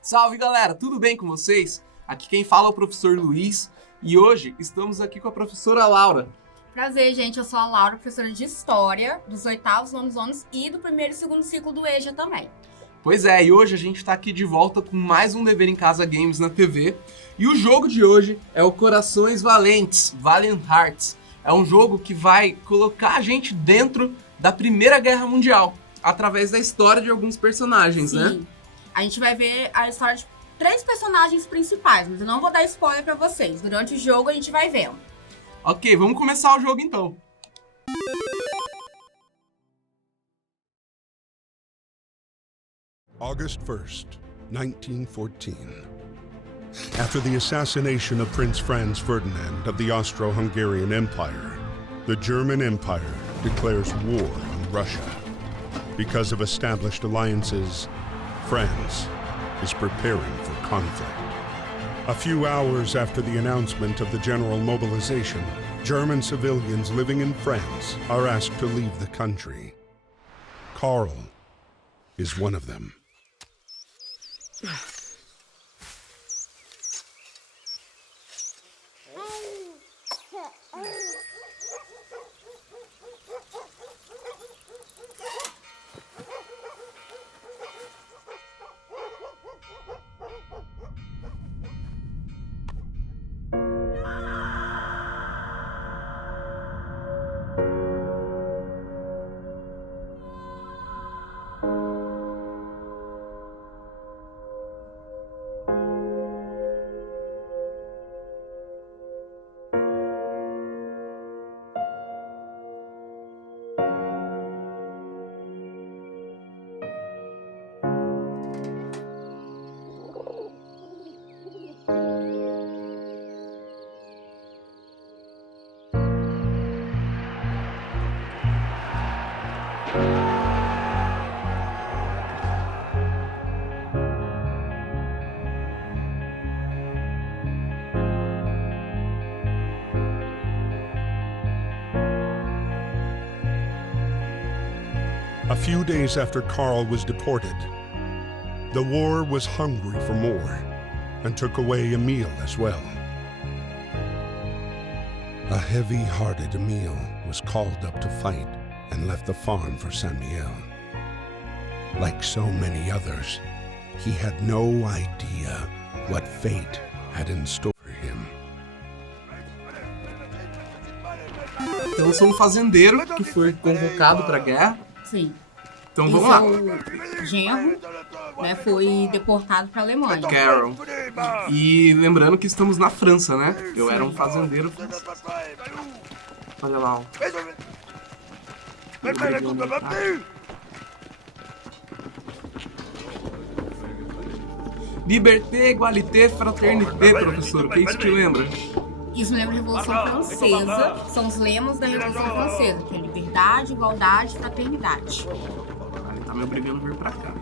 Salve galera, tudo bem com vocês? Aqui quem fala é o professor Luiz e hoje estamos aqui com a professora Laura. Prazer, gente, eu sou a Laura, professora de História dos 8º, 9º anos e do 1º e 2º ciclo do EJA também. Pois é, e hoje a gente tá aqui de volta com mais um Dever em Casa Games na TV. E o jogo de hoje é o Corações Valentes, Valiant Hearts. É um jogo que vai colocar a gente dentro da Primeira Guerra Mundial, através da história de alguns personagens, né? Sim, a gente vai ver a história de 3 personagens principais, mas eu não vou dar spoiler pra vocês. Durante o jogo a gente vai vendo. Ok, vamos começar o jogo então. August 1st, 1914. After the assassination of Prince Franz Ferdinand of the Austro-Hungarian Empire, the German Empire declares war on Russia. Because of established alliances, France is preparing for conflict. A few hours after the announcement of the general mobilization, German civilians living in France are asked to leave the country. Karl is one of them. A few days after Karl was deported, the war was hungry for more and took away Emil as well. A heavy-hearted Emil was called up to fight and left the farm for Samuel. Like so many others, he had no idea what fate had in store for him. Então eu sou um fazendeiro que foi convocado para a guerra. Sim. Então vamos lá. O genro, né, foi deportado para a Alemanha. Carol. E lembrando que estamos na França, né? Eu era um fazendeiro. Olha lá, ó. Liberté, égalité, fraternité, professor. O que é isso que lembra? Isso me lembra a Revolução Francesa. São os lemas da Revolução Francesa, que é liberdade, igualdade e fraternidade. Ele tá me obrigando a vir pra cá.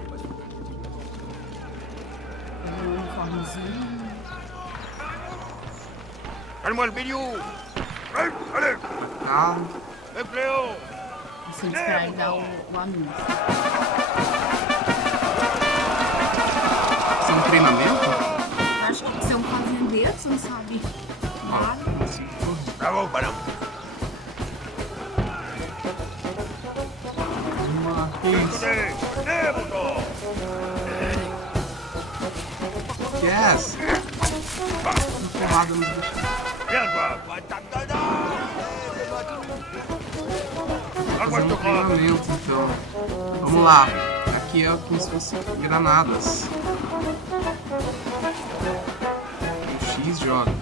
Um uniformezinho. Cá. Assim, esperar ele dar o anúncio. Isso é um treinamento? Eu acho que você é um fazendeiro, você não sabe nada. Bravo, barão. Yes! Uma porrada nos bichos. Fazer um treinamento, então. Vamos lá. Aqui é como se fosse granadas. O X joga.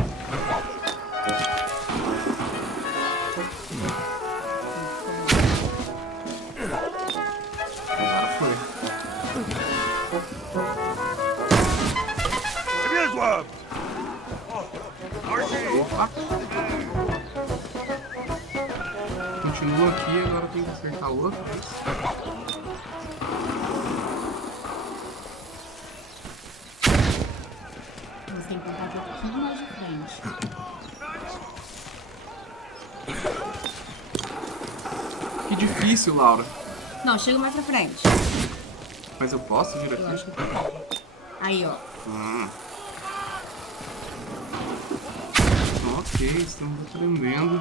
Agora foi. Opa! Continua aqui, agora tem que acertar o outro. Você tem que tentar um pouquinho mais de frente. Que difícil, Laura. Não, chega mais pra frente. Mas eu posso vir Eu acho aqui? que Aí, ó. Ok, estamos aprendendo.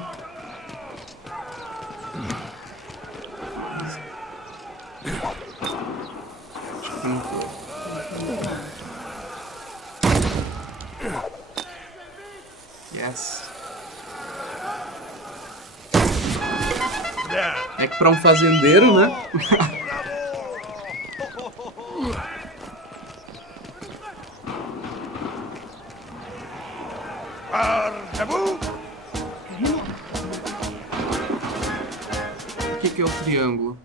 Yes. É que pra um fazendeiro, né? O que é o triângulo?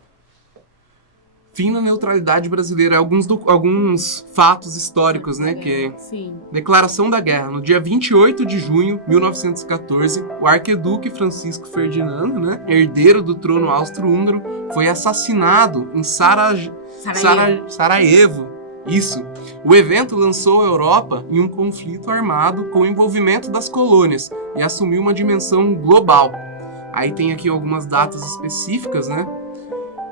Fim da neutralidade brasileira. Alguns fatos históricos, né? Que Sim. Declaração da Guerra. No dia 28 de junho de 1914, o arquiduque Francisco Ferdinando, né, herdeiro do trono austro-húngaro, foi assassinado em Sarajevo. Isso. O evento lançou a Europa em um conflito armado com o envolvimento das colônias e assumiu uma dimensão global. Aí tem aqui algumas datas específicas, né?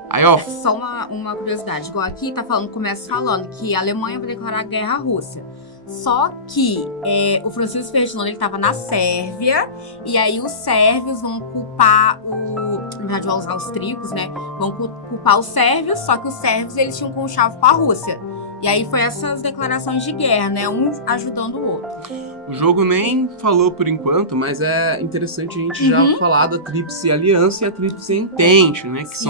Aí, ó. Só uma curiosidade. Igual aqui começa falando que a Alemanha vai declarar guerra à Rússia. Só que o Francisco Ferdinando, ele estava na Sérvia, e aí os sérvios vão culpar na verdade, os austríacos, né? Vão culpar os sérvios, só que os sérvios, eles tinham conchavo com a Rússia. E aí foi essas declarações de guerra, né? Um ajudando o outro. O jogo nem falou por enquanto, mas é interessante a gente já falar da Tríplice Aliança e a Tríplice Entente, né? Que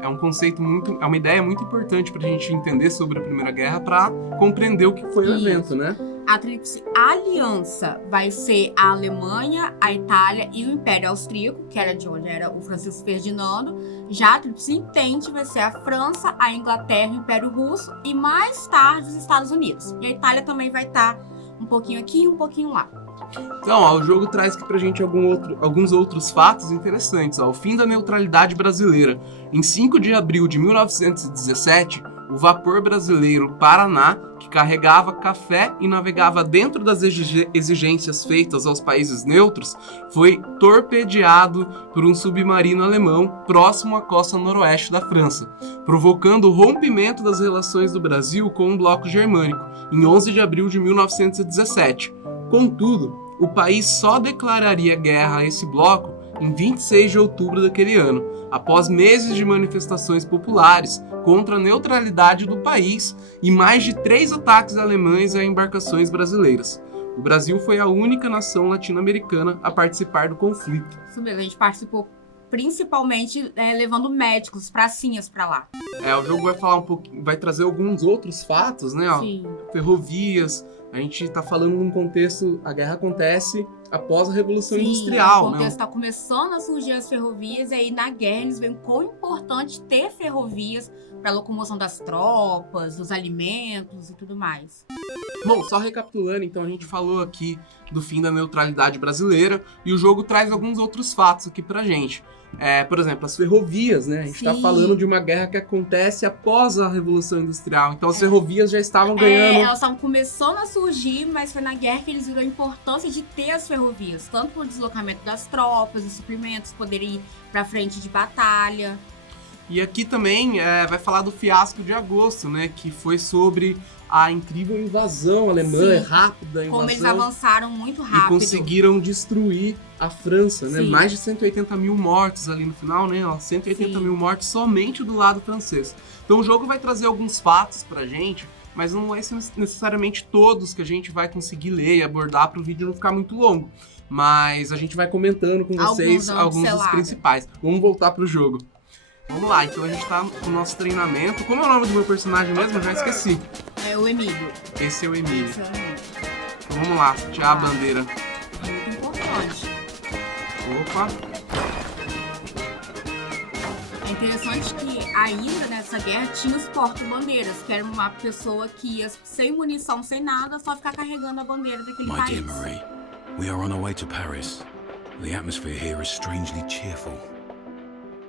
é um conceito é uma ideia muito importante pra gente entender sobre a Primeira Guerra pra compreender o que foi o evento, né? A Tríplice Aliança vai ser a Alemanha, a Itália e o Império Austríaco, que era de onde era o Francisco Ferdinando. Já a Tríplice Entente vai ser a França, a Inglaterra, o Império Russo e mais tarde os Estados Unidos. E a Itália também vai estar um pouquinho aqui e um pouquinho lá. Então, ó, o jogo traz aqui pra gente alguns outros fatos interessantes. Ó. O fim da neutralidade brasileira. Em 5 de abril de 1917, o vapor brasileiro Paraná, que carregava café e navegava dentro das exigências feitas aos países neutros, foi torpedeado por um submarino alemão próximo à costa noroeste da França, provocando o rompimento das relações do Brasil com o bloco germânico, em 11 de abril de 1917. Contudo, o país só declararia guerra a esse bloco em 26 de outubro daquele ano, após meses de manifestações populares contra a neutralidade do país e mais de 3 ataques alemães a embarcações brasileiras. O Brasil foi a única nação latino-americana a participar do conflito. Isso mesmo, a gente participou principalmente levando médicos, pracinhas pra lá. O jogo vai falar vai trazer alguns outros fatos, né? Ó, sim. Ferrovias. A gente tá falando num contexto, a guerra acontece após a Revolução Industrial, né? O contexto tá começando a surgir as ferrovias, e aí na guerra eles veem quão importante ter ferrovias para a locomoção das tropas, dos alimentos e tudo mais. Bom, só recapitulando, então a gente falou aqui do fim da neutralidade brasileira e o jogo traz alguns outros fatos aqui pra gente. Por exemplo, as ferrovias, né? A gente tá falando de uma guerra que acontece após a Revolução Industrial. Então as ferrovias já estavam ganhando... Elas estavam começando a surgir, mas foi na guerra que eles viram a importância de ter as ferrovias. Tanto para o deslocamento das tropas, os suprimentos, poderem ir pra frente de batalha. E aqui também vai falar do fiasco de agosto, né? Que foi sobre a incrível invasão alemã, rápida invasão. Como eles avançaram muito rápido. E conseguiram destruir a França, né? Mais de 180 mil mortos ali no final, né? 180 mil mortos somente do lado francês. Então o jogo vai trazer alguns fatos pra gente, mas não vai ser necessariamente todos que a gente vai conseguir ler e abordar para o vídeo não ficar muito longo. Mas a gente vai comentando com vocês alguns dos principais. Vamos voltar pro jogo. Vamos lá, então a gente tá no nosso treinamento. Como é o nome do meu personagem mesmo? Eu já esqueci. É o Emílio. Esse é o Emílio. Então vamos lá, tirar a bandeira. Muito importante. Opa. É interessante que ainda nessa guerra tinha os porta-bandeiras, que era uma pessoa que ia sem munição, sem nada, só ficar carregando a bandeira daquele país. My dear Marie, we are on our way to Paris. The atmosphere here is strangely cheerful.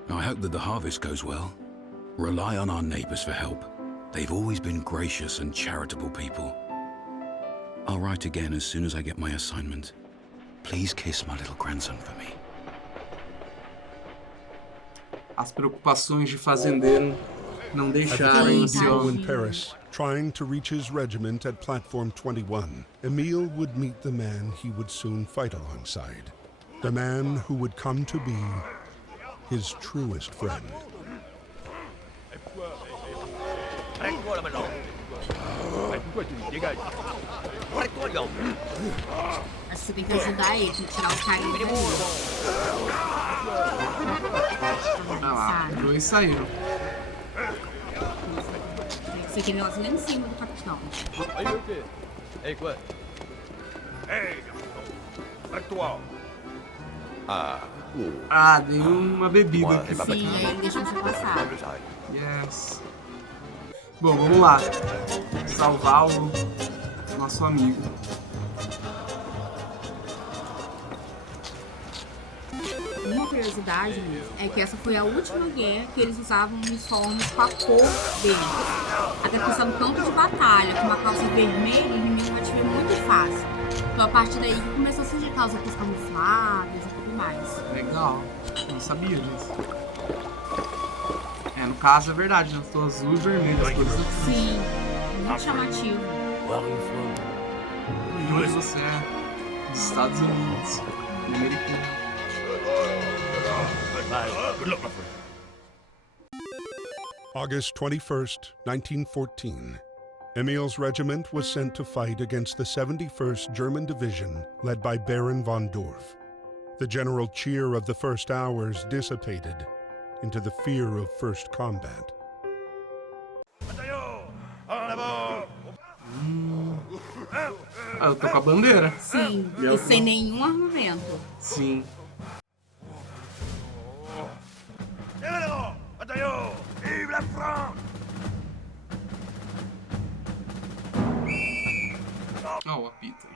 I hope that the harvest goes well. Rely on our neighbors for help. They've always been gracious and charitable people. I'll write again as soon as I get my assignment. Please kiss my little grandson for me. As preocupações de fazendeiro Não At the deixaram train esse depot homem. in Paris, trying to reach his regiment at platform 21, Emile would meet the man he would soon fight alongside. The man who would come to be his truest friend. Acho que você tem que ajudar ele, tem que tirar os caras dali. Ah lá, os dois saíram. Tem que ser aquele negócio lá em cima do capitão. Ah, dei uma bebida aqui. Sim, aí ele deixou você passar. Yes. Bom, vamos lá. Salvar o nosso amigo. Uma curiosidade é que essa foi a última guerra que eles usavam uniformes com a cor deles. Até porque está no campo de batalha, com uma calça vermelha, o inimigo vai te ver muito fácil. Então a partir daí que começou a surgir calças camufladas e tudo mais. Legal. Não sabia disso. É, no caso é verdade, né? Tô azul e vermelho as cores aqui. Sim, muito chamativo. De onde você é? Dos Estados Unidos. Americano. August 21st, 1914. Emile's regiment was sent to fight against the 71st German Division led by Baron von Dorf. The general cheer of the first hours dissipated into the fear of first combat. Ah, eu tô com a bandeira. Sim, e sem nenhum armamento. Sim. Ó, o apito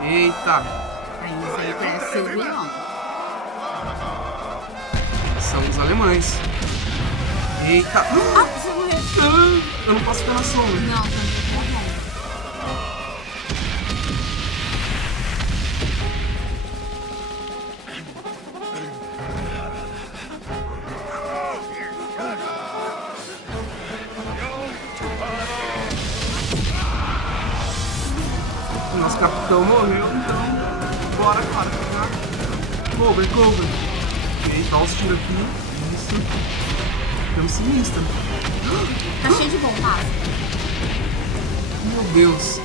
aí. Eita! Aí isso aí parece ser o vilão. São os alemães. Eita! Ah, você morreu. Eu não posso ficar na sombra. Não, tá bom. Nosso capitão morreu, então bora, cara. Cover. Ok, dá uns tiros aqui. Isso. Ficamos sinistro. Tá cheio de bombaço. Meu Deus.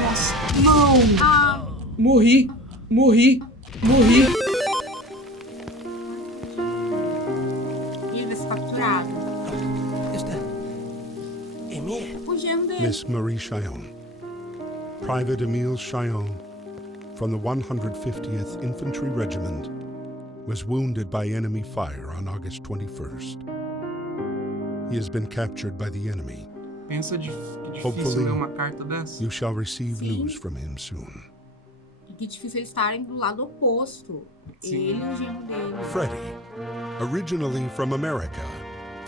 Nossa, não! Ah, Morri. e ele vai ser capturado. O genro dele. Miss Marie Chillon. Private Emile Chillon, from the 150th Infantry Regiment, was wounded by enemy fire on August 21st. He has been captured by the enemy. Pensa que difícil Hopefully, ler uma carta dessa. You shall receive Sim. news from him soon. E que difícil eles estarem do lado oposto. Sim. Ele e o genro dele. Freddie, originally from America,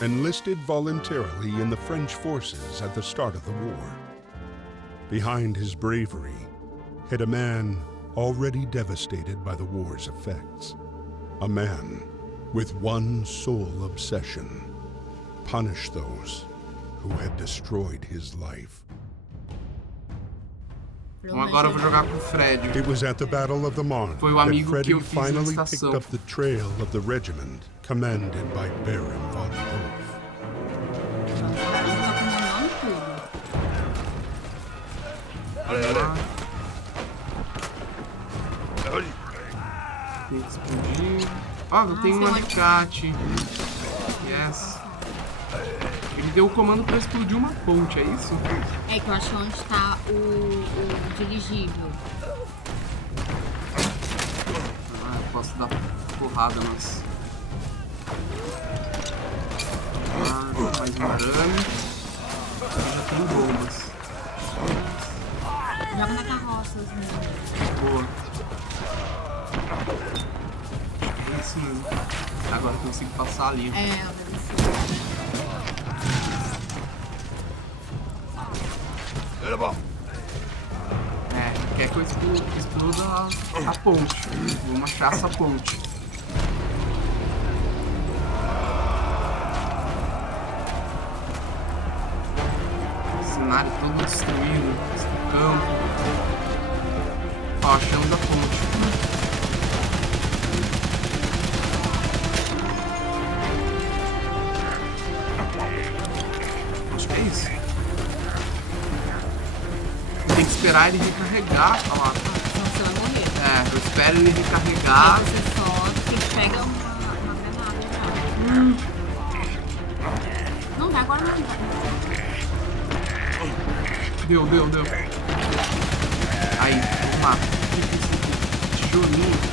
enlisted voluntarily in the French forces at the start of the war. Behind his bravery hid a man already devastated by the war's effects. A man with one sole obsession: punish those who had destroyed his life. Então agora eu vou jogar pro Fred. It was at the Battle of the Marne Foi o that amigo que Freddie eu fiz na finally picked estação. up the trail of the regiment commanded by Baron von Dorf. Tá comandando tudo. Tem que explodir. Ó, eu tenho um alicate. Yes. Ele deu o comando pra explodir uma ponte, é isso? É que eu acho onde tá o dirigível. Ah, eu posso dar porrada nas... Ah, mais um arame. Eu já tenho bombas. Joga na carroça os meninos. Boa. Acho que é isso mesmo. Agora eu consigo passar ali. É, deve ser. É, quer que eu exploda a ponte. Vou machar essa ponte. cenário todo destruído, esse campo. Ó, achamos a ponte. Acho que é isso. Tem que esperar ele recarregar, ó lá. Senão você vai morrer. Eu espero ele recarregar. Aí você só pega uma granada já. Não, vai agora não. Deu. Aí, vamos lá. Tijolinho.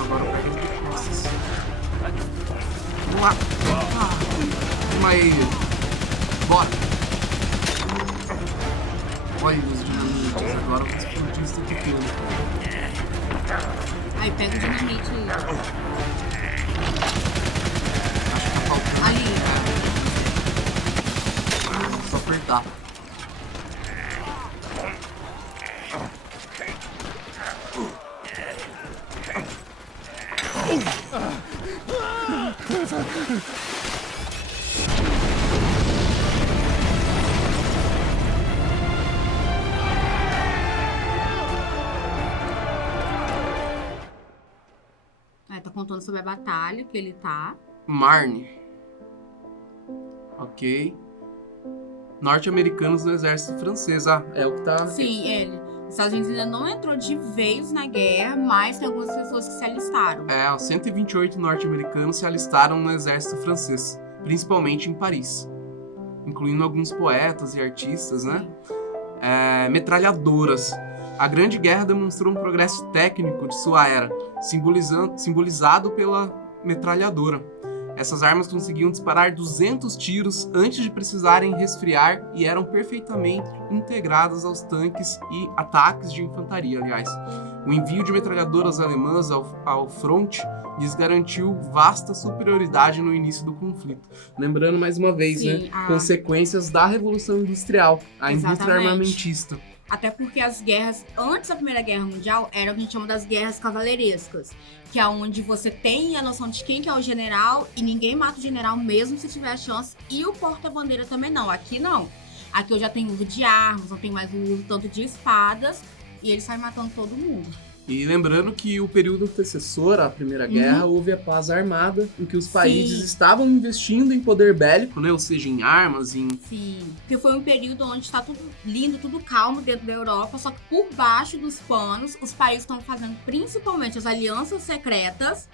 Agora eu pego. Vamos lá. Vamos aí. Bora. Olha os dinamites. Agora eu vou explodir isso aqui tudo. Aí pega o dinamite aí. Acho que tá faltando. Ali. Só apertar. Aí tá contando sobre a batalha que ele tá. Marne. Ok. Norte-americanos no exército francês. Ah, é o que tá... Sim, ele. Os Estados Unidos ainda não entrou de vez na guerra, mas tem algumas pessoas que se alistaram. 128 norte-americanos se alistaram no exército francês, principalmente em Paris, incluindo alguns poetas e artistas, né? Metralhadoras. A Grande Guerra demonstrou um progresso técnico de sua era, simbolizado pela metralhadora. Essas armas conseguiam disparar 200 tiros antes de precisarem resfriar e eram perfeitamente integradas aos tanques e ataques de infantaria, aliás. O envio de metralhadoras alemãs ao fronte lhes garantiu vasta superioridade no início do conflito. Lembrando mais uma vez, Sim, né? Consequências da Revolução Industrial, a indústria Exatamente. armamentista. Até porque as guerras, antes da Primeira Guerra Mundial, eram o que a gente chama das guerras cavaleirescas. Que é onde você tem a noção de quem que é o general e ninguém mata o general mesmo se tiver a chance. E o porta-bandeira também não. Aqui não. Aqui eu já tenho uso de armas, não tem mais o uso tanto de espadas. E ele sai matando todo mundo. E lembrando que o período antecessor à Primeira Guerra houve a paz armada, em que os países estavam investindo em poder bélico, né? Ou seja, em armas, em... Sim, porque foi um período onde está tudo lindo, tudo calmo dentro da Europa, só que por baixo dos panos, os países estão fazendo principalmente as alianças secretas,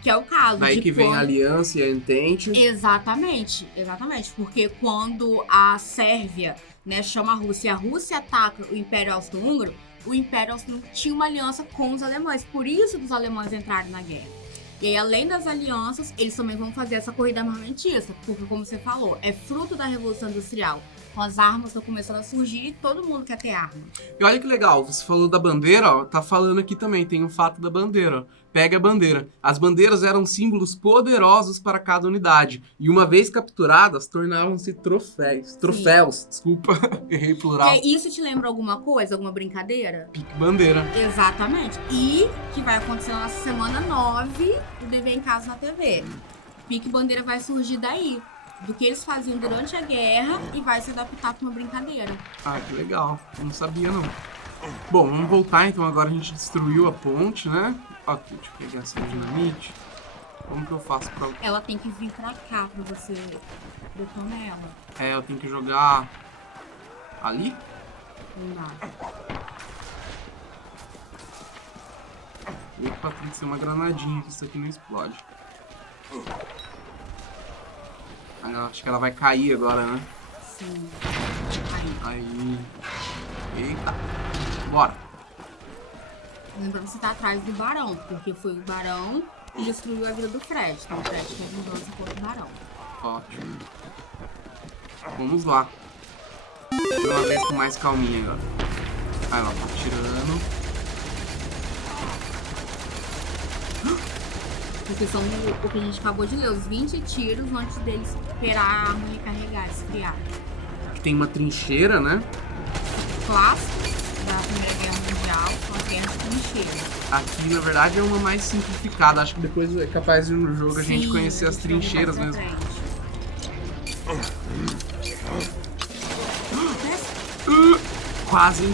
que é o caso Daí de que vem quando... a aliança e a entente. Exatamente, porque quando a Sérvia, né, chama a Rússia e a Rússia ataca o Império Austro-Húngaro, o Império Austro-Húngaro tinha uma aliança com os alemães, por isso os alemães entraram na guerra. E aí, além das alianças, eles também vão fazer essa corrida armamentista, porque, como você falou, é fruto da Revolução Industrial. Então, as armas estão começando a surgir e todo mundo quer ter arma. E olha que legal, você falou da bandeira, ó, tá falando aqui também, tem o fato da bandeira, ó. Pega a bandeira. As bandeiras eram símbolos poderosos para cada unidade, e uma vez capturadas, tornavam-se troféus, desculpa, errei plural. E isso te lembra alguma coisa, alguma brincadeira? Pique bandeira. Exatamente. E que vai acontecer na semana 9 do Dever em Casa na TV. Pique bandeira vai surgir daí. Do que eles faziam durante a guerra e vai se adaptar para uma brincadeira. Ah, que legal. Eu não sabia, não. Bom, vamos voltar, então. Agora a gente destruiu a ponte, né? Aqui, deixa eu pegar essa dinamite. Como que eu faço pra... Ela tem que vir pra cá pra você detonar ela. eu tenho que jogar... ali? Não dá. Opa, tem que ser uma granadinha, que isso aqui não explode. Acho que ela vai cair agora, né? Sim. Aí. Eita. Bora. Lembrando que você tá atrás do Barão, porque foi o Barão que destruiu a vida do Fred. Então o Fred quer vingança contra o Barão. Ótimo. Vamos lá. De uma vez com mais calminha agora. Aí ela tá atirando. Porque são o que a gente acabou de ler, os 20 tiros antes deles esperar a arma recarregar, esfriar. Aqui tem uma trincheira, né? Clássicos da Primeira Guerra Mundial são as guerras de trincheira. Aqui, na verdade, é uma mais simplificada. Acho que depois é capaz de no jogo a gente conhecer as trincheiras mesmo. Quase.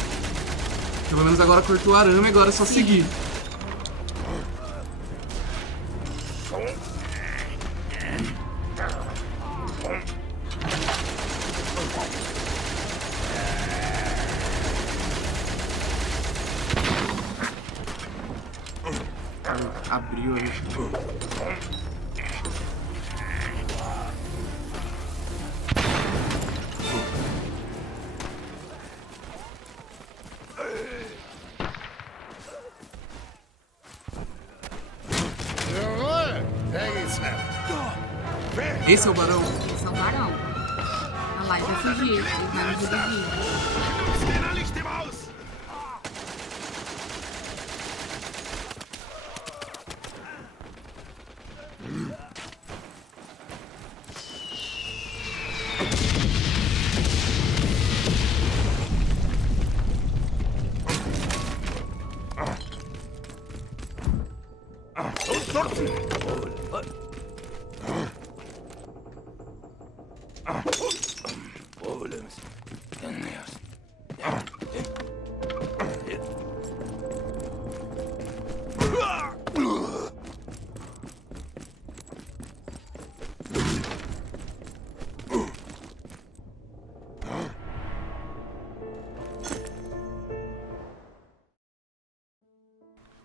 Pelo menos agora cortou o arame, agora é só seguir. Abriu aí. Esse é o barão? Esse é o barão. Olha lá, ele vai fugir, ele vai nos dirigir.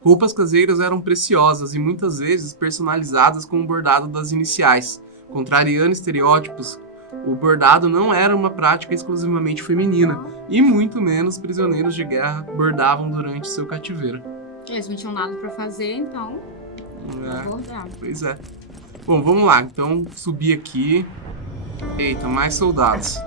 Roupas caseiras eram preciosas e muitas vezes personalizadas com o bordado das iniciais. Contrariando estereótipos, o bordado não era uma prática exclusivamente feminina, e muito menos prisioneiros de guerra bordavam durante seu cativeiro. Eles não tinham nada pra fazer, então bordar. Pois é. Bom, vamos lá. Então, subir aqui. Eita, mais soldados.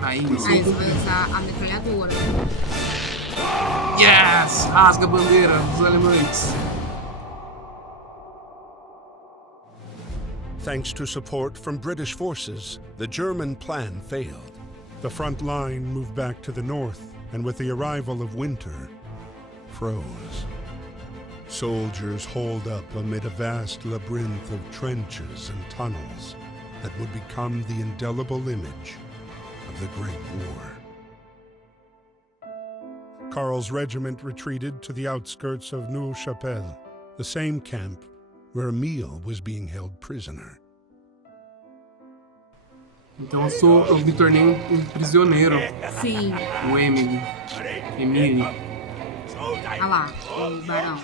Aí você vai usar a metralhadora. Yes! Rasga a bandeira dos alemães. Thanks to support from British forces, the German plan failed. The front line moved back to the north, and with the arrival of winter, froze. Soldiers holed up amid a vast labyrinth of trenches and tunnels that would become the indelible image of the Great War. Karl's regiment retreated to the outskirts of Neuve-Chapelle, the same camp where Emile was being held prisoner. Então eu me tornei um prisioneiro. Sim. O Emile. Olha lá, o barão.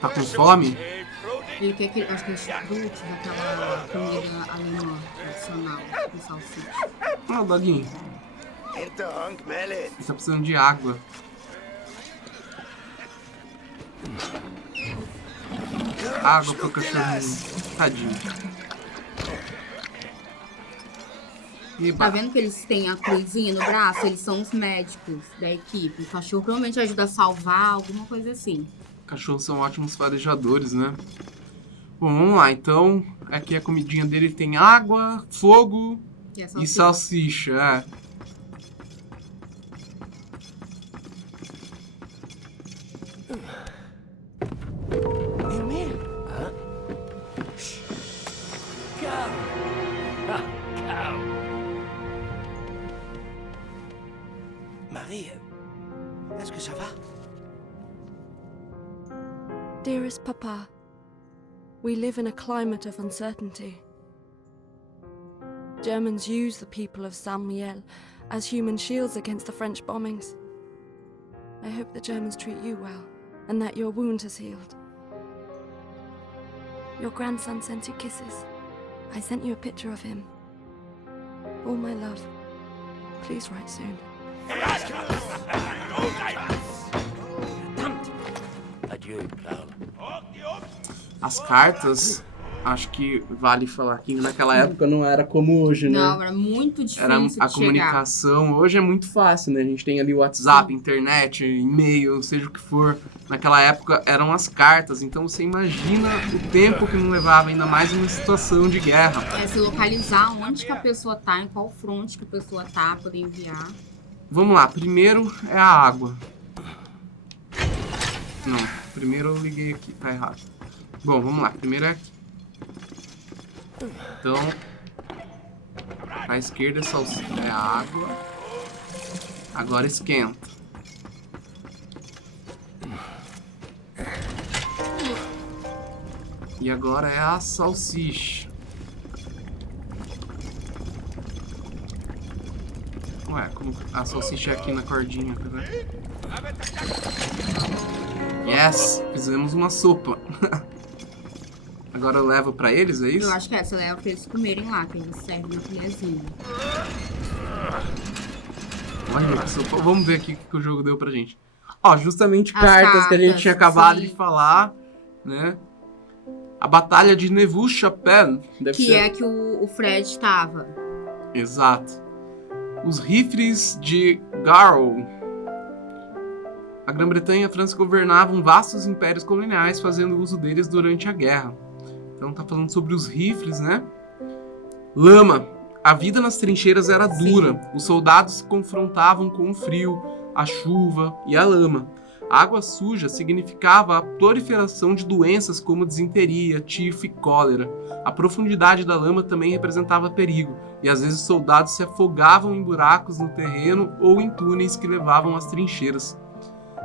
Tá com fome? Ele quer que, acho que os frutos daquela comida alemã tradicional, com salsicha. Ah, o doguinho. Ele tá precisando de água. Água pro cachorrinho. Tadinho. Tá vendo que eles têm a cruzinha no braço? Eles são os médicos da equipe. O cachorro provavelmente ajuda a salvar, alguma coisa assim. Cachorros são ótimos farejadores, né? Bom, vamos lá. Então, aqui a comidinha dele tem água, fogo e salsicha. É. Marie, est-ce que ça va? Dearest Papa, we live in a climate of uncertainty. Germans use the people of Saint-Mihiel as human shields against the French bombings. I hope the Germans treat you well, and that your wound has healed. Your grandson sent you kisses. I sent you a picture of him. All my love. Please write soon. Adieu, Carl. As cartas, acho que vale falar que naquela época não era como hoje, né? Não, era muito difícil Era de a chegar. comunicação, hoje é muito fácil, né? A gente tem ali o WhatsApp, internet, e-mail, seja o que for. Naquela época eram as cartas, então você imagina o tempo que não levava, ainda mais em uma situação de guerra. É se localizar onde que a pessoa tá, em qual fronte que a pessoa tá, poder enviar. Vamos lá, primeiro é a água. Não, primeiro eu liguei aqui, tá errado. Bom, vamos lá, primeiro é aqui. Então, à esquerda é a água. Agora esquenta. E agora é a salsicha. Ué, como a salsicha é aqui na cordinha, tá vendo? Yes! Fizemos uma sopa. Agora eu levo pra eles, é isso? Eu acho que você leva pra eles comerem lá, que eles servem na colherzinha. Olha que sopa. Vamos ver aqui o que o jogo deu pra gente. Ó, justamente As cartas que a gente cartas, tinha acabado sim. de falar, né? A Batalha de Neville-Chapelle. Deve Que ser. é que o Fred estava. Exato. Os rifles de Garrow. A Grã-Bretanha e a França governavam vastos impérios coloniais, fazendo uso deles durante a guerra. Então tá falando sobre os rifles, né? Lama. A vida nas trincheiras era dura. Os soldados se confrontavam com o frio, a chuva e a lama. A água suja significava a proliferação de doenças como disenteria, tifo e cólera. A profundidade da lama também representava perigo, e às vezes os soldados se afogavam em buracos no terreno ou em túneis que levavam às trincheiras.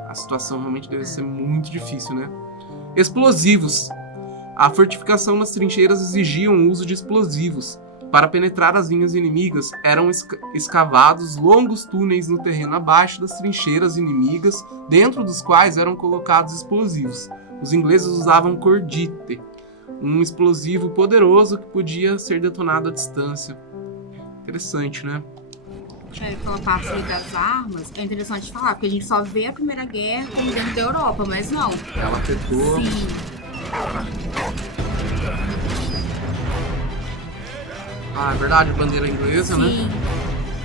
A situação realmente deve ser muito difícil, né? Explosivos. A fortificação nas trincheiras exigia o uso de explosivos. Para penetrar as linhas inimigas, eram escavados longos túneis no terreno abaixo das trincheiras inimigas, dentro dos quais eram colocados explosivos. Os ingleses usavam cordite, um explosivo poderoso que podia ser detonado à distância. Interessante, né? Pela parte ali das armas, é interessante falar, porque a gente só vê a Primeira Guerra como dentro da Europa, mas não. Ela afetou. Sim. Ah, é verdade, a bandeira inglesa, né? Sim.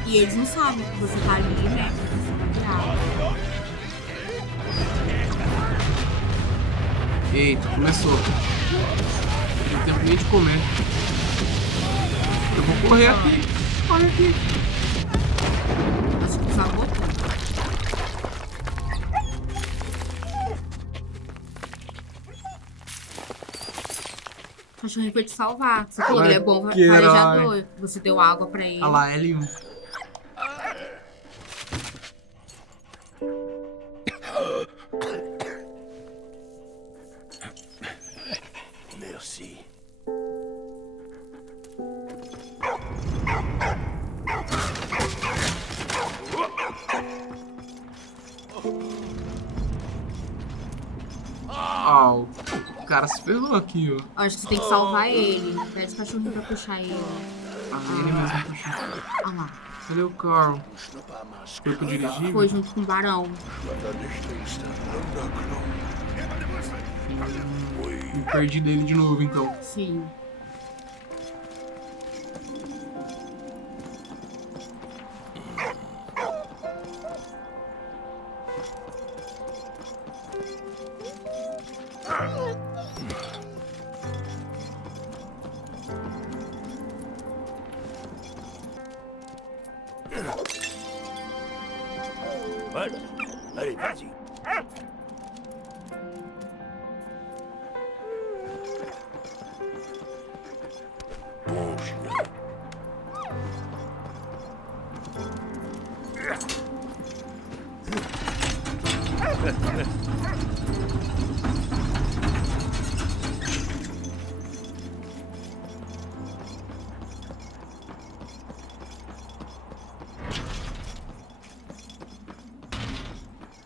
E eles não sabem que você tá ali, né? Você tá virado. Eita, começou. Não tem tempo nem de comer. Eu vou correr aqui. Corre aqui. Acho que sabotou. O cachorrinho foi te salvar. Você falou que ele é bom Que herói. farejador. Você deu água pra ele. Olha lá, L1. Merci. Ah, o cara se ferrou aqui, ó. Acho que você tem que salvar ele. Pede o cachorrinho pra puxar ele. Ah, ele mesmo puxou. Olha lá. Cadê o Carl? Foi pro dirigível? Foi junto com o Barão. Me perdi dele de novo, então. Sim. Ouais. Allez, vas-y. Bon chien.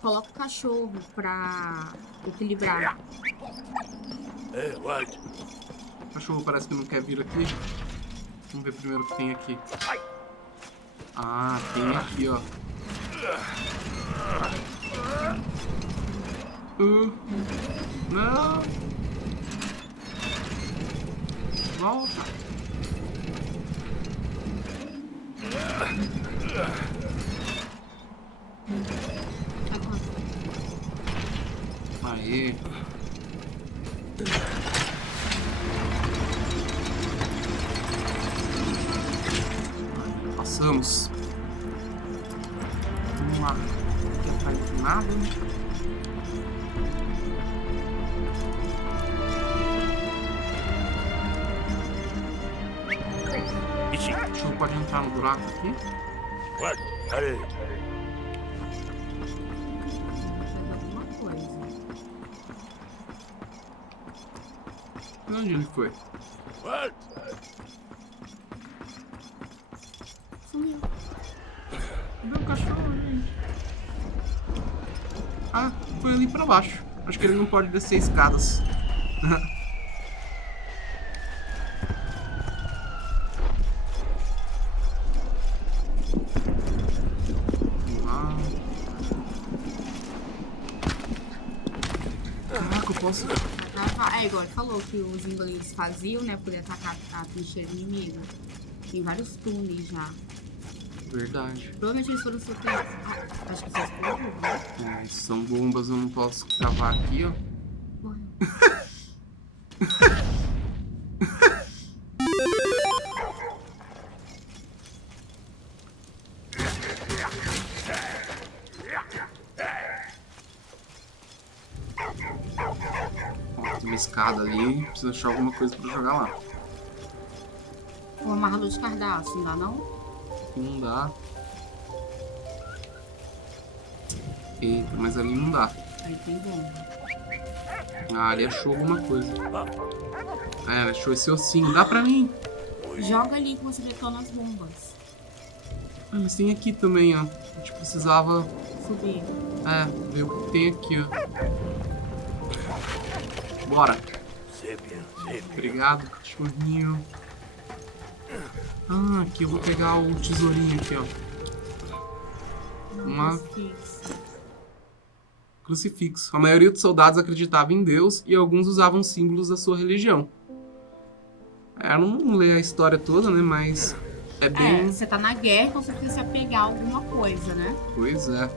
Coloca o cachorro pra equilibrar. Eh, White. O cachorro parece que não quer vir aqui. Vamos ver primeiro o que tem aqui. Ah, tem aqui, ó. Não. Volta. Aê. Passamos. Vamos lá. Aqui atrás não tem nada. O cachorro pode entrar no buraco aqui. Alguma coisa. Onde ele foi? Sumiu. Cadê o cachorro, gente? Ah, foi ali pra baixo. Acho que ele não pode descer escadas. Caraca, eu posso... É igual ele falou que os ingleses faziam, né? Poder atacar a trincheira inimiga. Tem vários túneis já. Verdade. Provavelmente eles foram surpreendidos. Acho que vocês explodiu, né? É, são bombas, eu não posso cavar aqui, ó. Morreu. Ó, tem uma escada ali, preciso achar alguma coisa pra jogar lá. O amarrador de cardaço, não dá não? Não dá. Eita, mas ali não dá. Aí tem bomba. Ah, ele achou alguma coisa. É, achou esse ossinho. Dá pra mim. Joga ali que você detona as bombas. Ah, mas tem aqui também, ó. A gente precisava... Subir. É, ver o que tem aqui, ó. Bora. Obrigado, cachorrinho. Ah, aqui eu vou pegar o tesourinho aqui, ó. Uma crucifixo. A maioria dos soldados acreditava em Deus e alguns usavam símbolos da sua religião. Eu não leio a história toda, né? Mas é bem... você tá na guerra, então você precisa se apegar a alguma coisa, né? Pois é.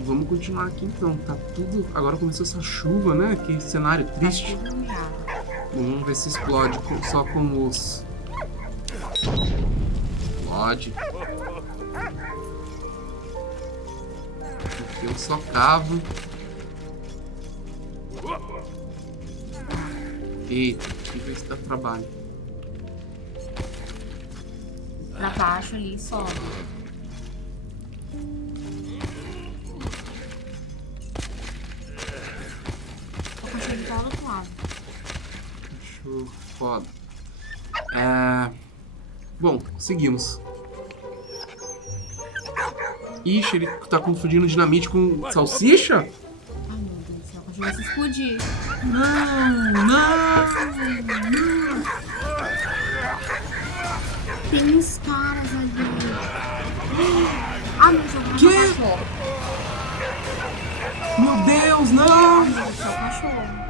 Vamos continuar aqui então. Tá tudo... Agora começou essa chuva, né? Que cenário triste. Tá tudo molhado. Vamos ver se explode só com osso. Explode. Aqui eu só cavo. Eita, deixa eu ver se dá trabalho. Pra baixo ali, sobe. Eu consigo ir do outro lado. Show, foda. Bom, seguimos. Ixi, ele tá confundindo dinamite com salsicha? Ai, meu Deus do céu, continua se explodir. Não! Tem uns caras ali. Ah, meu Deus, eu Que? cachorro. Meu Deus, não! Meu Deus, é o cachorro.